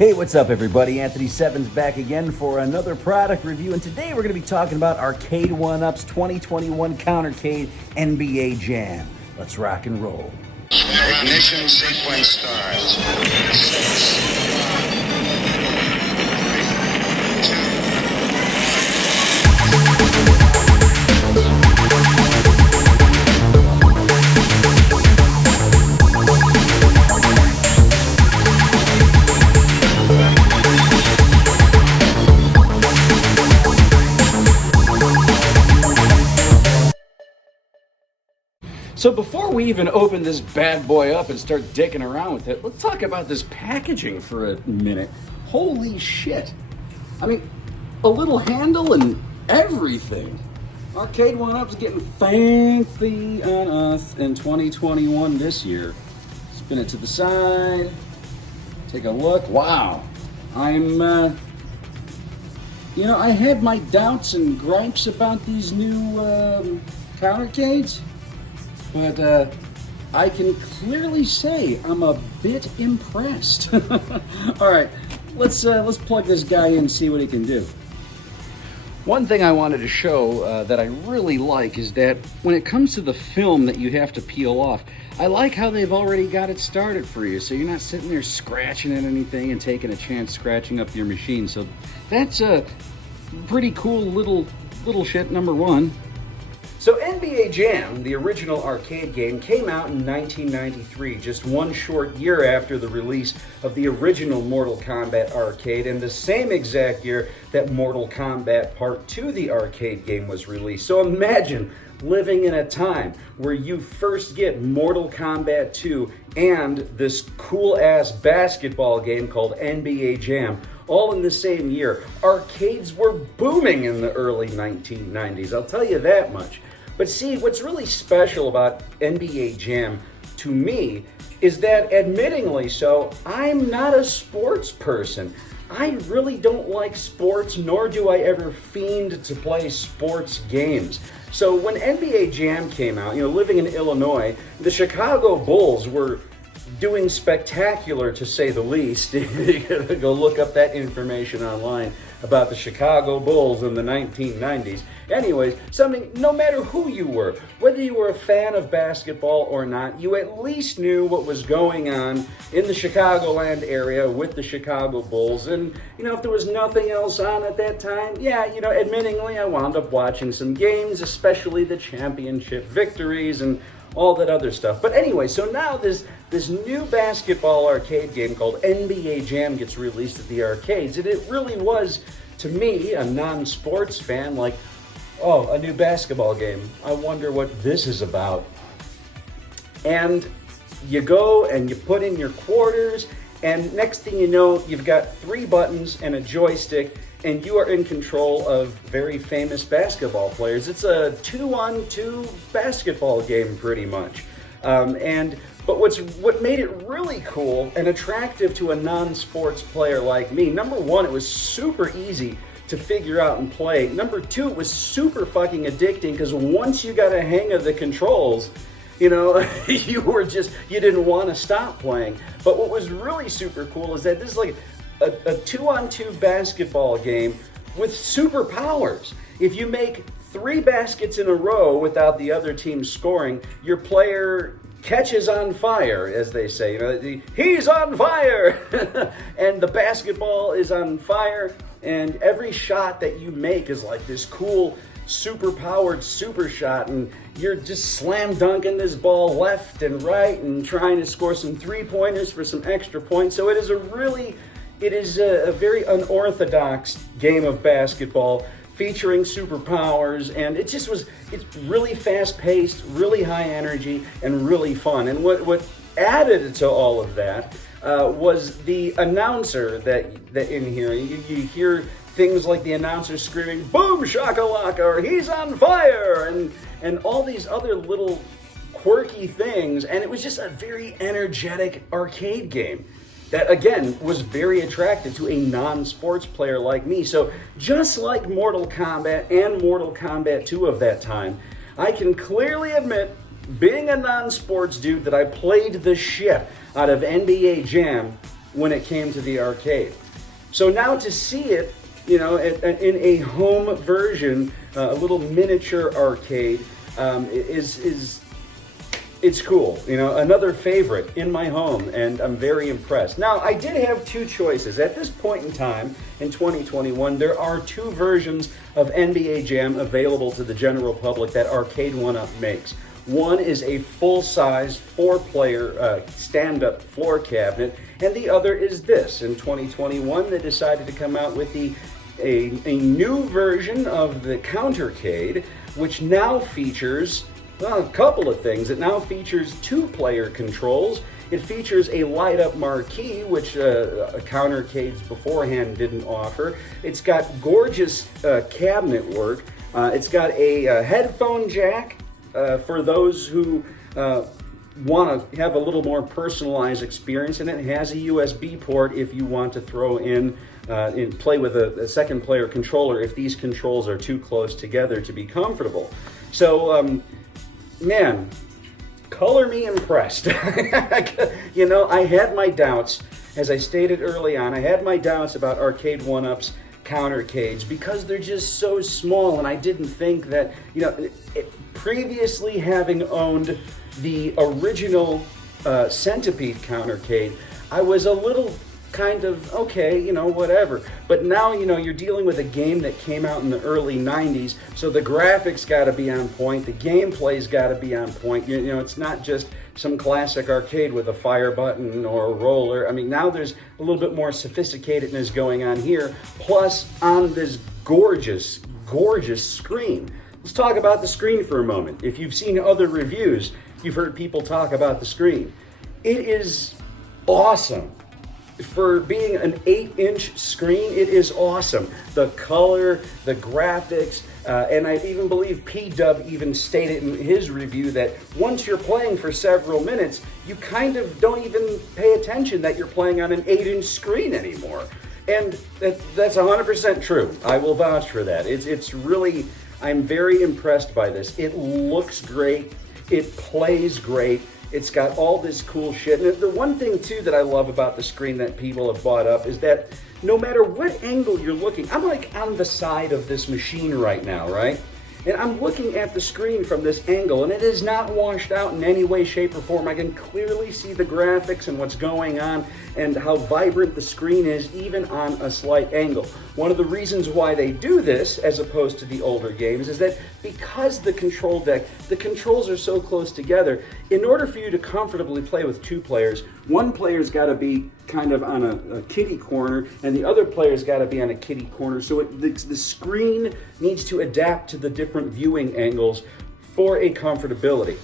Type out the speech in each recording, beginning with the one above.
Hey, what's up everybody? Anthony Sevens back again for another product review, and today we're going to be talking about ARCADE1UP's 2021 Countercade NBA Jam. Let's rock and roll. Ignition sequence starts. 6, 5, So before we even open this bad boy up and start dicking around with it, let's talk about this packaging for a minute. Holy shit. I mean, a little handle and everything. ARCADE1UP's getting fancy on us in 2021 this year. Spin it to the side. Take a look. Wow. I had my doubts and gripes about these new Countercades. But I can clearly say I'm a bit impressed. All right, let's plug this guy in and see what he can do. One thing I wanted to show that I really like is that when it comes to the film that you have to peel off, I like how they've already got it started for you, so you're not sitting there scratching at anything and taking a chance scratching up your machine. So that's a pretty cool little shit, number one. So NBA Jam, the original arcade game, came out in 1993, just one short year after the release of the original Mortal Kombat arcade, and the same exact year that Mortal Kombat Part 2, the arcade game, was released. So imagine living in a time where you first get Mortal Kombat 2 and this cool-ass basketball game called NBA Jam, all in the same year. Arcades were booming in the early 1990s, I'll tell you that much. But see, what's really special about NBA Jam to me is that, admittingly so, I'm not a sports person. I really don't like sports, nor do I ever fiend to play sports games. So when NBA Jam came out, living in Illinois, the Chicago Bulls were doing spectacular, to say the least. You gotta go look up that information online about the Chicago Bulls in the 1990s. Anyways, no matter who you were, whether you were a fan of basketball or not, you at least knew what was going on in the Chicagoland area with the Chicago Bulls. And, if there was nothing else on at that time, admittingly, I wound up watching some games, especially the championship victories and all that other stuff. But anyway, so now this new basketball arcade game called NBA Jam gets released at the arcades, and it really was, to me, a non-sports fan, like, oh, a new basketball game. I wonder what this is about. And you go and you put in your quarters, and next thing you know, you've got 3 buttons and a joystick, and you are in control of very famous basketball players. It's a 2-on-2 basketball game, pretty much. But what made it really cool and attractive to a non-sports player like me, number one, it was super easy to figure out and play. Number two, it was super fucking addicting, because once you got a hang of the controls, you didn't want to stop playing. But what was really super cool is that this is like a 2-on-2 basketball game with superpowers. If you make 3 baskets in a row without the other team scoring, your player catches on fire, as they say. He's on fire! And the basketball is on fire, and every shot that you make is like this cool, super-powered super shot, and you're just slam dunking this ball left and right and trying to score some 3-pointers for some extra points. So it is a very unorthodox game of basketball featuring superpowers, and it's really fast-paced, really high energy, and really fun. And what added to all of that was the announcer that in here. You hear things like the announcer screaming, "Boom shakalaka," or "He's on fire," and all these other little quirky things. And it was just a very energetic arcade game that, again, was very attractive to a non-sports player like me. So just like Mortal Kombat and Mortal Kombat 2 of that time, I can clearly admit, being a non-sports dude, that I played the shit out of NBA Jam when it came to the arcade. So now to see it, you know, in a home version, a little miniature arcade, it's cool. You know, another favorite in my home, and I'm very impressed. Now, I did have two choices. At this point in time, in 2021, there are two versions of NBA Jam available to the general public that ARCADE1UP makes. One is a full-size, four-player stand-up floor cabinet, and the other is this. In 2021, they decided to come out with a new version of the Countercade, which now features, well, a couple of things. It now features two-player controls. It features a light-up marquee, which Countercades beforehand didn't offer. It's got gorgeous cabinet work. It's got a headphone jack for those who want to have a little more personalized experience, and it has a USB port if you want to throw in and play with a second player controller if these controls are too close together to be comfortable. So, man, color me impressed. You know, I had my doubts, as I stated early on, I had my doubts about ARCADE1UP's Countercades because they're just so small, and I didn't think that, you know, previously having owned the original Centipede Countercade, I was a little kind of, okay, you know, whatever. But now, you know, you're dealing with a game that came out in the early 90s, so the graphics got to be on point, the gameplay's got to be on point. You know, it's not just some classic arcade with a fire button or a roller. I mean, now there's a little bit more sophisticatedness going on here, plus on this gorgeous, gorgeous screen. Let's talk about the screen for a moment. If you've seen other reviews, you've heard people talk about the screen. It is awesome. For being an 8-inch screen, it is awesome. The color, the graphics, and I even believe P-Dub even stated in his review that once you're playing for several minutes, you kind of don't even pay attention that you're playing on an 8-inch screen anymore. And that's 100% true. I will vouch for that. It's really, I'm very impressed by this. It looks great. It plays great. It's got all this cool shit. And the one thing, too, that I love about the screen that people have bought up is that no matter what angle you're looking, I'm like on the side of this machine right now, right? And I'm looking at the screen from this angle, and it is not washed out in any way, shape, or form. I can clearly see the graphics and what's going on and how vibrant the screen is, even on a slight angle. One of the reasons why they do this, as opposed to the older games, is that because the control deck, the controls are so close together, in order for you to comfortably play with two players, one player's got to be kind of on a kitty corner, and the other player's got to be on a kitty corner. So the screen needs to adapt to the different viewing angles for a comfortability.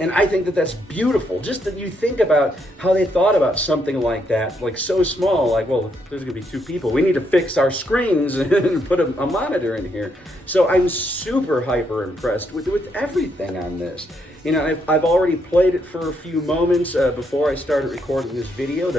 And I think that that's beautiful. Just that you think about how they thought about something like that, like so small, like, well, if there's gonna be two people, we need to fix our screens and put a monitor in here. So I'm super hyper impressed with everything on this. You know, I've already played it for a few moments before I started recording this video.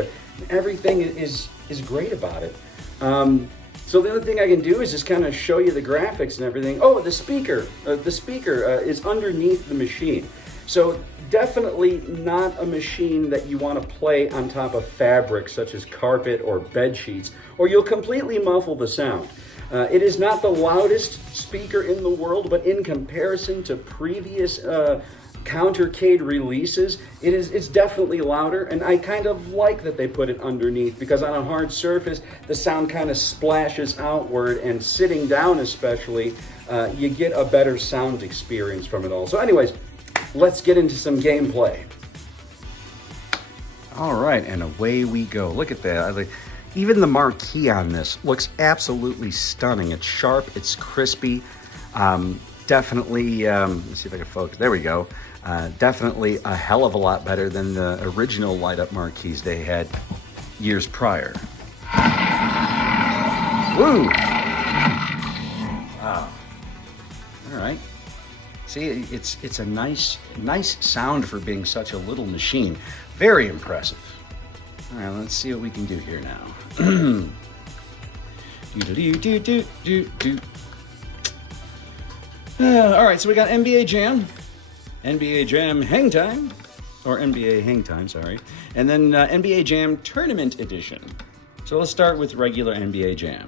Everything is great about it. So the other thing I can do is just kind of show you the graphics and everything. Oh, the speaker. The speaker is underneath the machine. So definitely not a machine that you want to play on top of fabric such as carpet or bed sheets, or you'll completely muffle the sound. It is not the loudest speaker in the world, but in comparison to previous Countercade releases, it's definitely louder, and I kind of like that they put it underneath, because on a hard surface, the sound kind of splashes outward, and sitting down especially, you get a better sound experience from it all. So anyways, let's get into some gameplay. All right, and away we go. Look at that. Even the marquee on this looks absolutely stunning. It's sharp, it's crispy. Definitely, let's see if I can focus. There we go. Definitely a hell of a lot better than the original light-up marquees they had years prior. Woo! Wow. All right. See, it's a nice sound for being such a little machine. Very impressive. All right, let's see what we can do here now. All right, so we got NBA Jam hang time. or NBA Hang Time, sorry. And then NBA Jam Tournament Edition. So let's start with regular NBA Jam.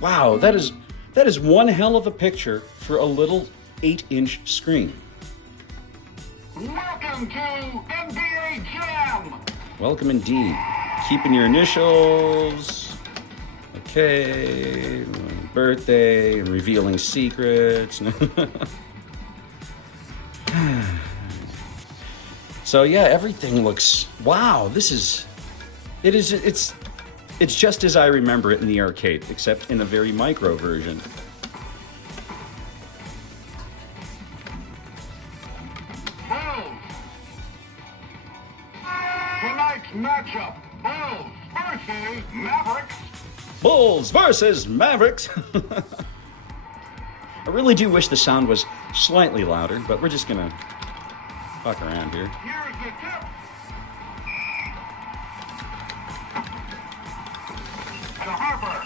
Wow, that is one hell of a picture for a little 8-inch screen. Welcome to NBA Jam! Welcome indeed. Keeping your initials. Okay. Birthday. Revealing secrets. So yeah, everything looks, wow, it's just as I remember it in the arcade, except in a very micro version. Tonight's matchup, Bulls versus Mavericks. Bulls versus Mavericks! I really do wish the sound was slightly louder, but we're just gonna fuck around here. Here's the tip. To Harper.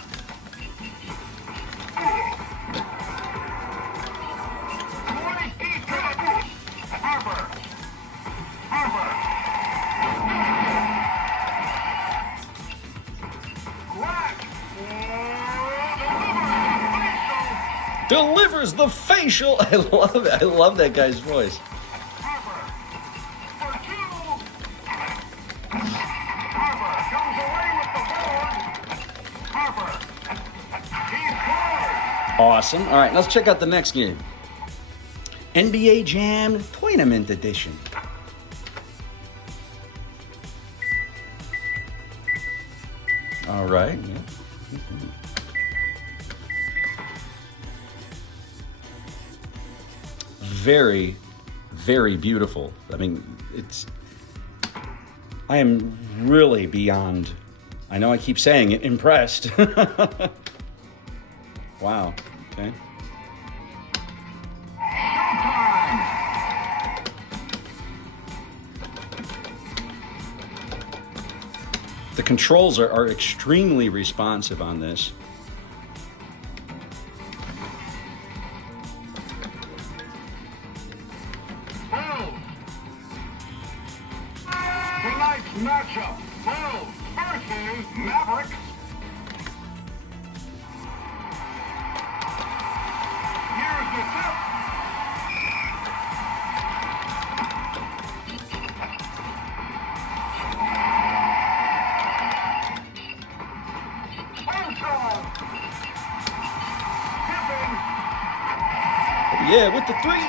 Delivers the facial! I love it. I love that guy's voice. Awesome. All right, let's check out the next game. NBA Jam Tournament Edition. All right. Yeah. Very, very beautiful. I mean, I am really beyond, I know I keep saying it, impressed. Wow, okay. The controls are extremely responsive on this. Tonight's matchup, Bulls versus Mavericks. Here's the tip. Tipping. Yeah, with the three.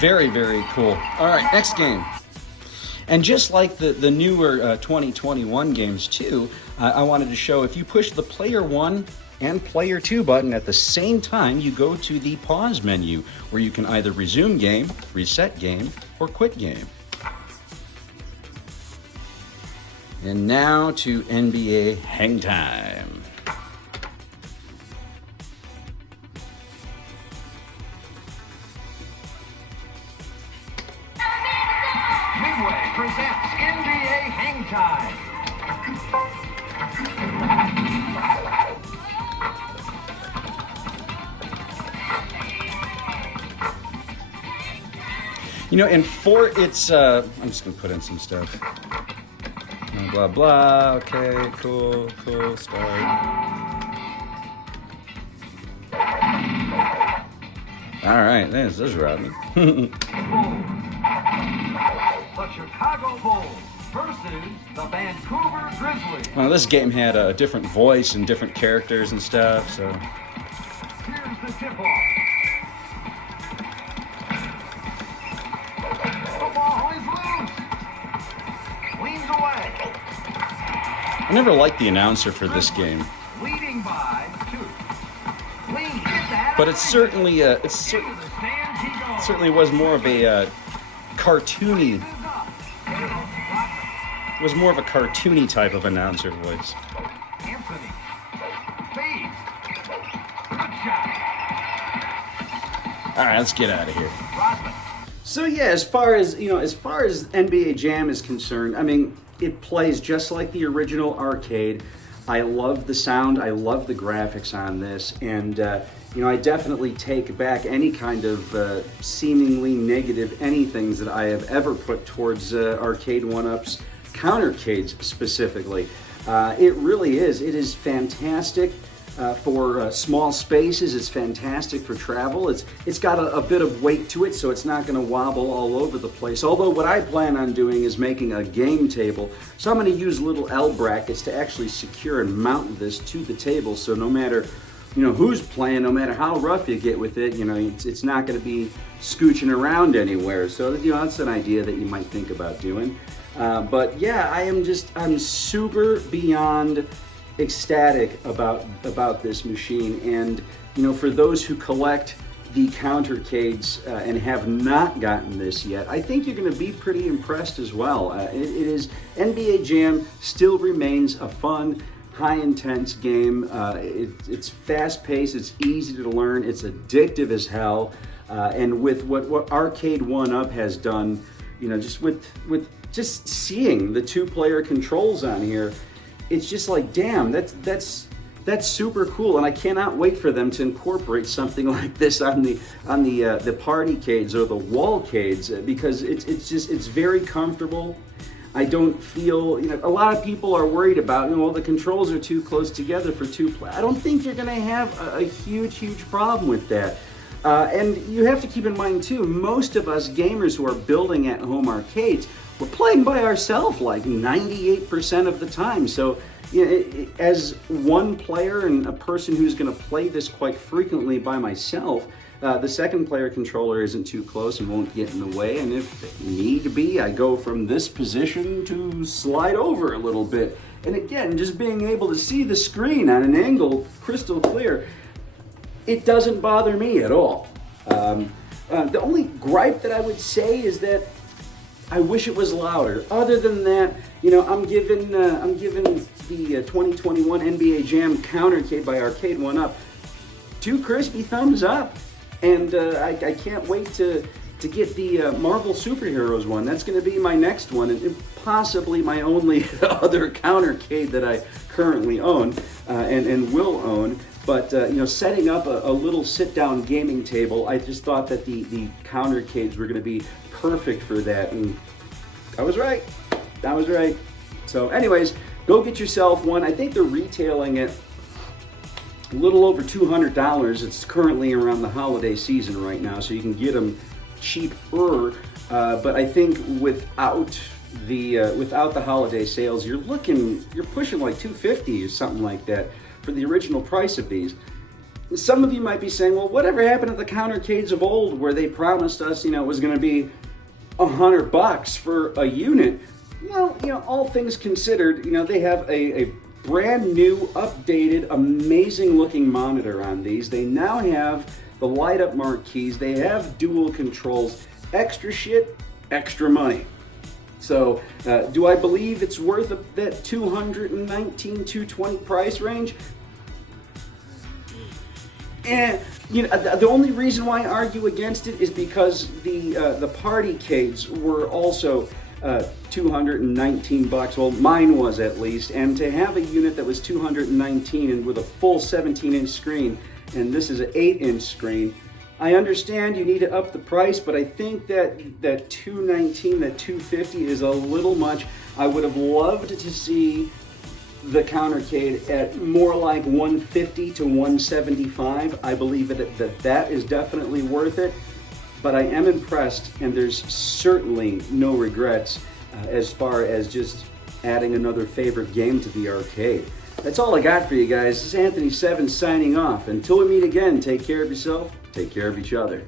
Very, very cool. All right, next game. And just like the newer 2021 games too, I wanted to show if you push the player 1 and player 2 button at the same time, you go to the pause menu where you can either resume game, reset game, or quit game. And now to NBA Hang Time. Midway presents NBA Hang Time. You know, and for its, I'm just gonna put in some stuff. Blah, blah, okay, cool, start. All right, this is Rodney. The Chicago Bulls versus the Vancouver Grizzlies. Well, this game had a different voice and different characters and stuff, so. Here's the tip-off. The ball is loose. Leans away. I never liked the announcer for this game, Leading by 2. Leans. but it's certainly Into the stands he goes. certainly was more of a cartoony. Is up. It was more of a cartoony type of announcer voice. Anthony. Fades. Good shot. All right, let's get out of here. Rosman. So yeah, as far as NBA Jam is concerned, I mean, it plays just like the original arcade. I love the sound, I love the graphics on this, and I definitely take back any kind of seemingly negative anythings that I have ever put towards ARCADE1UP's Countercades specifically. It really is. It is fantastic for small spaces. It's fantastic for travel. It's got a bit of weight to it, so it's not going to wobble all over the place. Although what I plan on doing is making a game table. So I'm going to use little L brackets to actually secure and mount this to the table, so no matter who's playing, no matter how rough you get with it, it's not going to be scooching around anywhere. So that's an idea that you might think about doing. But yeah, I'm super beyond ecstatic about this machine. And for those who collect the Countercades and have not gotten this yet, I think you're going to be pretty impressed as well. It is NBA Jam still remains a fun, high-intense game. It's fast-paced, it's easy to learn, it's addictive as hell. And with what ARCADE1UP has done, just with just seeing the two-player controls on here, it's just like, damn, that's super cool, and I cannot wait for them to incorporate something like this on the partycades or the wallcades, because it's very comfortable. I don't feel, a lot of people are worried about, the controls are too close together for two play. I don't think you're going to have a huge problem with that. And you have to keep in mind too, most of us gamers who are building at home arcades, we're playing by ourselves like 98% of the time. So as one player and a person who's going to play this quite frequently by myself, the second player controller isn't too close and won't get in the way, and if need be, I go from this position to slide over a little bit. And again, just being able to see the screen on an angle crystal clear, it doesn't bother me at all. The only gripe that I would say is that I wish it was louder. Other than that, I'm giving the 2021 NBA Jam Countercade by ARCADE1UP 2 crispy thumbs up. And I can't wait to get the Marvel Superheroes one. That's going to be my next one, and possibly my only other Countercade that I currently own and will own. But setting up a little sit-down gaming table, I just thought that the Countercades were going to be perfect for that, and I was right. So anyways, go get yourself one. I think they're retailing it a little over $200. It's currently around the holiday season right now, so you can get them cheaper. But I think without the holiday sales, you're pushing like $250 or something like that for the original price of these. Some of you might be saying, well, whatever happened to the Countercades of old where they promised us, it was going to be $100 for a unit? Well, all things considered, they have a brand new, updated, amazing looking monitor on these. They now have the light up marquees. They have dual controls. Extra shit, extra money. So, do I believe it's worth that $219, $220 price range? The only reason why I argue against it is because the partycades were also $219. Well, mine was at least. And to have a unit that was $219 and with a full 17-inch screen, and this is an 8-inch screen, I understand you need to up the price, but I think that $219, that $250 is a little much. I would have loved to see the Countercade at more like $150 to $175. I believe that is definitely worth it, but I am impressed, and there's certainly no regrets as far as just adding another favorite game to the arcade. That's all I got for you guys. This is Anthony7 signing off. Until we meet again, take care of yourself, take care of each other.